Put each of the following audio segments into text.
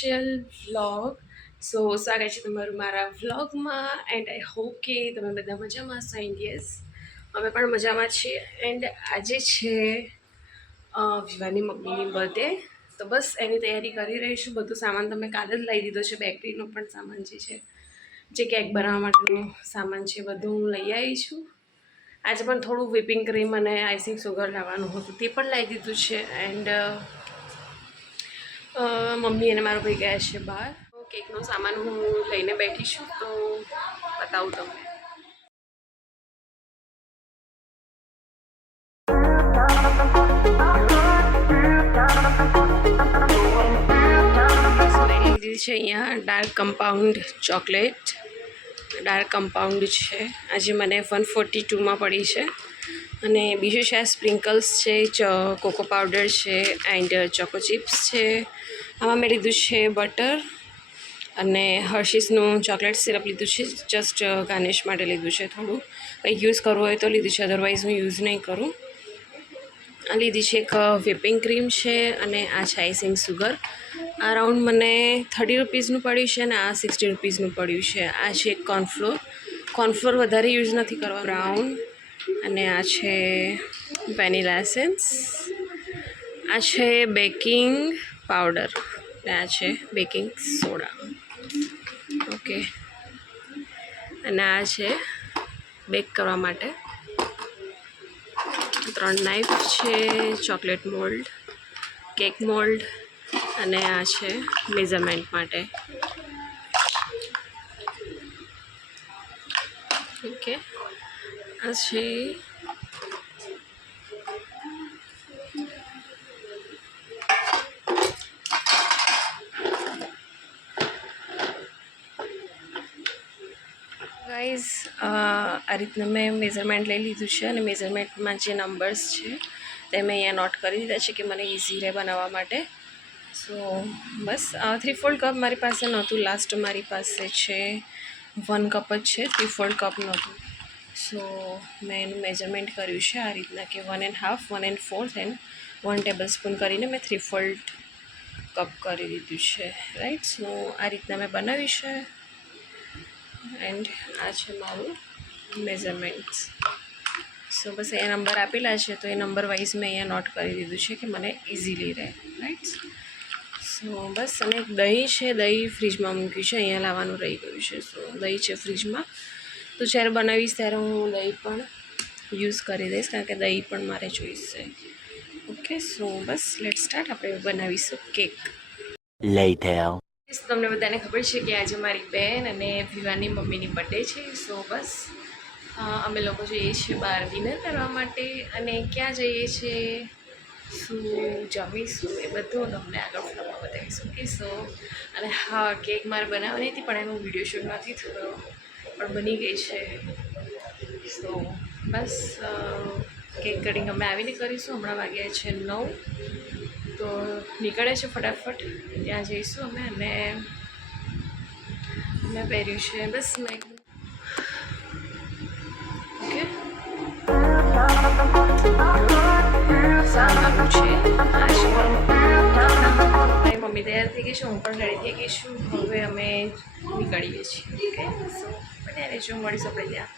Official vlog. સો સ્વાગત છે તમારું મારા વ્લોગમાં એન્ડ આઈ હોપ કે તમે બધા મજામાં હશો. એન્ડ યસ, અમે પણ મજામાં છીએ. એન્ડ આજે છે વિવાની મમ્મીની બર્થડે, તો બસ એની તૈયારી કરી રહી છું. બધું સામાન તમે કાલે જ લઈ દીધો છે. બેકરીનો પણ સામાન જે કેક બનાવવા માટેનો સામાન છે બધું હું લઈ આવી છું. આજે પણ થોડું વ્હિપિંગ ક્રીમ અને આઈસિંગ સુગર લાવવાનું હતું, તે પણ લાવી દીધું છે. એન્ડ મમ્મી અને મારો ભાઈ ગયા છે બહાર. કેકનો સામાન હું લઈને બેઠી છું, તો બતાવું તમને. લીધી છે અહીંયા dark compound chocolate. Dark compound છે, આજે મને 142માં પડી છે. અને બીજું છે આ સ્પ્રિંકલ્સ છે, કોકો પાવડર છે એન્ડ ચોકો ચિપ્સ છે. આમાં મેં લીધું છે બટર અને હર્શીસનું ચોકલેટ સિરપ લીધું છે. જસ્ટ ગાર્નિશ માટે લીધું છે. થોડું કંઈક યુઝ કરવું હોય તો લીધું છે, અદરવાઇઝ હું યુઝ નહીં કરું. આ લીધી છે એક વ્હિપિંગ ક્રીમ છે અને આ છે આઈસિંગ સુગર. આ રાઉન્ડ મને 30 રૂપીસનું પડ્યું છે અને આ 60 રૂપીસનું પડ્યું છે. આ છે કોર્નફ્લોર વધારે યુઝ નથી કરવા. બ્રાઉન અને આ છે વેનીલા એસેન્સ. આ છે બેકિંગ પાવડર અને આ છે બેકિંગ સોડા. ઓકે, અને આ છે બેક કરવા માટે 3 નાઇફ છે, ચોકલેટ મોલ્ડ, કેક મોલ્ડ અને આ છે મેઝરમેન્ટ માટે. ઓકે, આ છે ગાઈઝ. આ રીતના મેં મેઝરમેન્ટ લઈ લીધું છે અને મેઝરમેન્ટમાં જે નંબર્સ છે તે મેં અહીંયા નોટ કરી દીધા છે કે મને ઇઝી રહે બનાવવા માટે. સો બસ 3/4 કપ મારી પાસે નહોતું. લાસ્ટ મારી પાસે છે 1 કપ જ છે, 3/4 કપ નહોતું. સો મેં એનું મેઝરમેન્ટ કર્યું છે આ રીતના કે 1.5, 1/4 એન્ડ 1 ટેબલ સ્પૂન કરીને મેં 3/4 કપ કરી દીધું છે. રાઈટ, સો આ રીતના મેં બનાવ્યું છે. એન્ડ આ છે મારું મેઝરમેન્ટ્સ. સો બસ અહીંયા નંબર આપેલા છે, તો એ નંબર વાઇઝ મેં અહીંયા નોટ કરી દીધું છે કે મને ઇઝીલી રહે. રાઈટ, સો બસ. અને દહીં છે, દહીં ફ્રીજમાં મૂક્યું છે, અહીંયા લાવવાનું રહી ગયું છે. સો દહીં છે ફ્રીજમાં, તો જ્યારે બનાવીશ ત્યારે હું દહીં પણ યુઝ કરી દઈશ, કારણ કે દહીં પણ મારે જોઈશે. ઓકે, સો બસ લેટ સ્ટાર્ટ. આપણે બનાવીશું કેક. તમને બધાને ખબર છે કે આજે મારી બેન અને વિવાની મમ્મીની બર્થડે છે. સો બસ અમે લોકો જઈએ છીએ બહાર ડિનર કરવા માટે. અને ક્યાં જઈએ છીએ, શું જમીશું, એ બધું તમને આગળ ફોનમાં બતાવીશું. ઓકે, સો અને હા, કેક મારે બનાવવાની હતી પણ એનો વિડીયો શૂટ નથી થયો, પણ બની ગઈ છે. સો બસ કેક કટિંગ અમે આવીને કરીશું. હમણાં વાગ્યા છે 9, તો નીકળે છે ફટાફટ, ત્યાં જઈશું અમે. અને મેં પહેર્યું છે બસ મેં. ઓકે, સામાનું છે આ છે. મારી મમ્મી તૈયાર થઈ ગઈ છે, હું પણ રેડી થઈ ગઈ છું. હવે અમે નીકળીએ છીએ. ઓકે, સો ત્યારે જો મળીશું આપણે ત્યાં.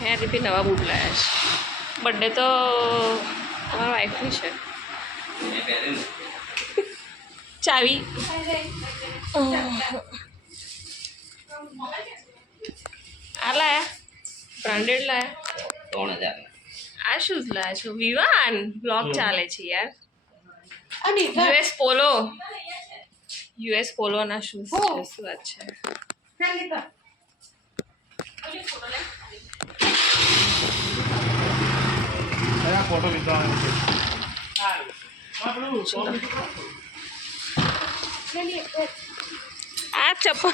મેં આ રીતે નવા બૂટ લાવ્યા છે. બર્થડે તો અમારા વાઈફની છે. ચાવી આ લાયા, બ્રાન્ડેડ લાયા 3000. આ શૂઝ લાયા છો વિવાન? બ્લોગ ચાલે છે યાર. યુએસ પોલોના શૂઝ છે. શું વાત છે? ફોટો લીધા આ ચપ્પલ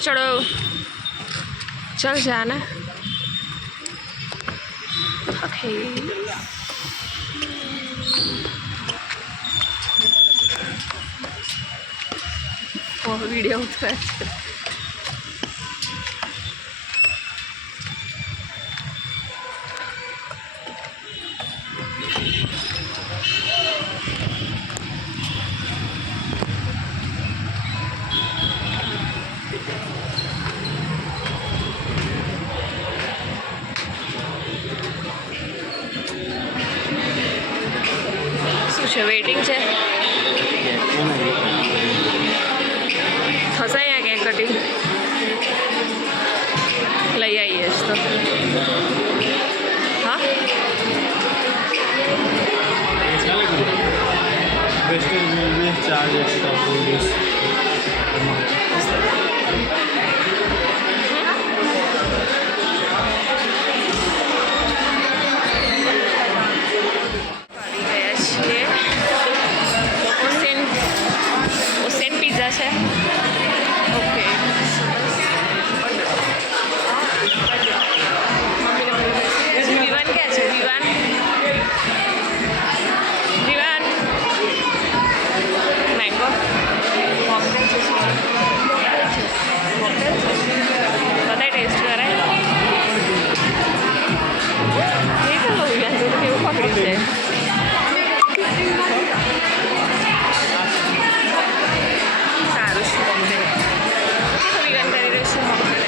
ચડો ચલ જાને. ઓકે, વિડીયો ઉતરે છે. છે? વેઇટિંગ છે? થશે અહીંયા ક્યાંક કટિંગ? લઈ આવીએ જ તો. હા, વેસ્ટેજ મેળવીએ ચાર્જ એક્સ્ટ્રા પોલીસ આવી ગયા છીએ. ઓસેન પિઝા છે. ઓકે, વિવાન ક્યાં છે? વિવાન, વિવાન મેંગો મોકટેલ છે. મોકટેલ છે, બધા ટેસ્ટ કરાય. એ તો વિવાન તો કેવું પકડી છે. સારું છે મોકટેલ. વિવાન કરી રહ્યું છે મોકટેલ.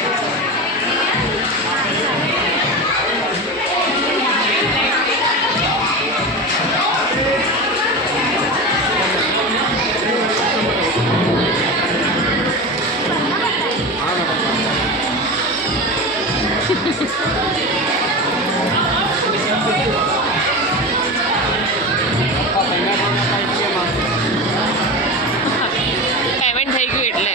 પેમેન્ટ થઈ ગયું એટલે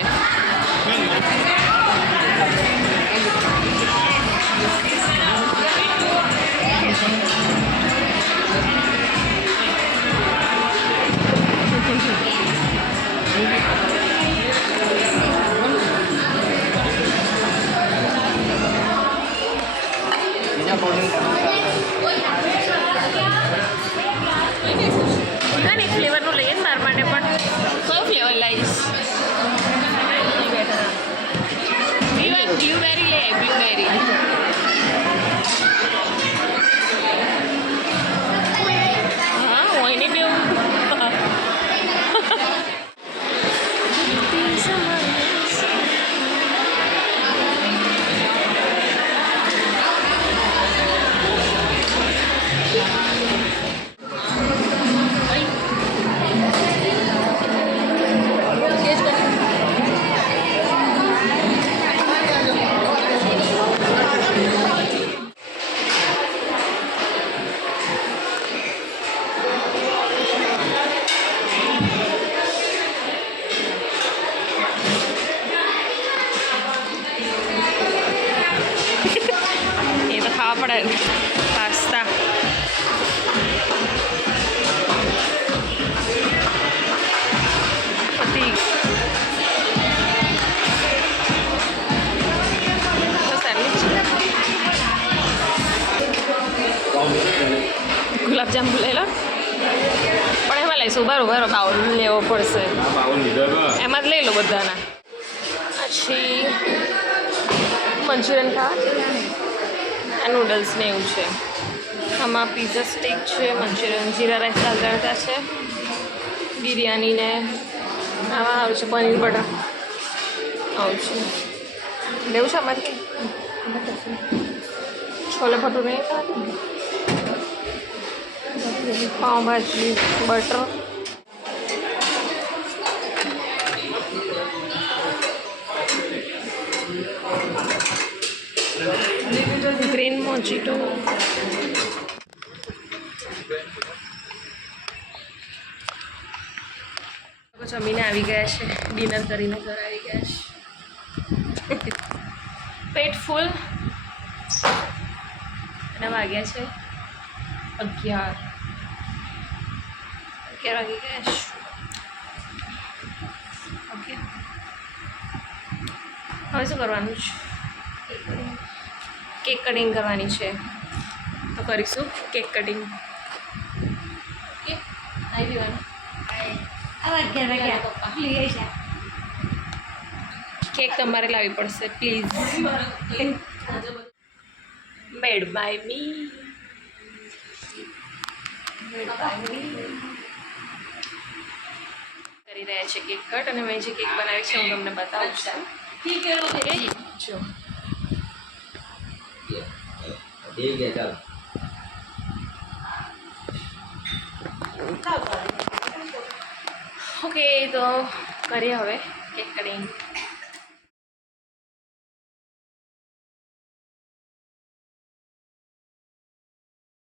ના ને ફ્લેવરનું લઈએ ને મારા માટે પણ. કયો ફ્લેવર લાવીશ? બ્લ્યુબેરી લે, બ્લ્યુબેરી. હા, હોય ને કેવું. એ તો ખાવા પડે ને. પાસ્તા પતી તો સેન્ડવિચ. ગુલાબજાંબુ લઈ લો. પણ એમાં લઈશું. બરાબર બાઉલ લેવો પડશે. એમાં જ લઈ લો બધાના. પછી મંચુરિયન ખાવા, આ નૂડલ્સ ને એવું છે. આમાં પીઝા સ્ટીક છે, મંચુરિયન, જીરા રાઈસ દાલ તડકા છે, બિરયાની ને આમાં આવે છે પનીર બટર આવું છે. લેવું છે અમારે? Chole bhature pav bhaji butter. Green mojito. જમીને આવી ગયા છે, ડિનર કરીને ઘર આવી ગયા છે. પેટ ફૂલ. અને વાગ્યા છે 11 વાગી ગયા છે. ઓકે, હવે શું કરવાનું છે? કેક કટિંગ કરવાની છે તો કરીશું કેક કટિંગ. ઓકે, આવી જવાનું. કેક તમારે લાવવી પડશે પ્લીઝ. Made by me. કરી રહ્યા છે કેક કટ. અને મેં જે કેક બનાવી છે હું તમને બતાવું છું. જો ठीक है चल ઓકે તો કરીએ હવે કેક કટિંગ.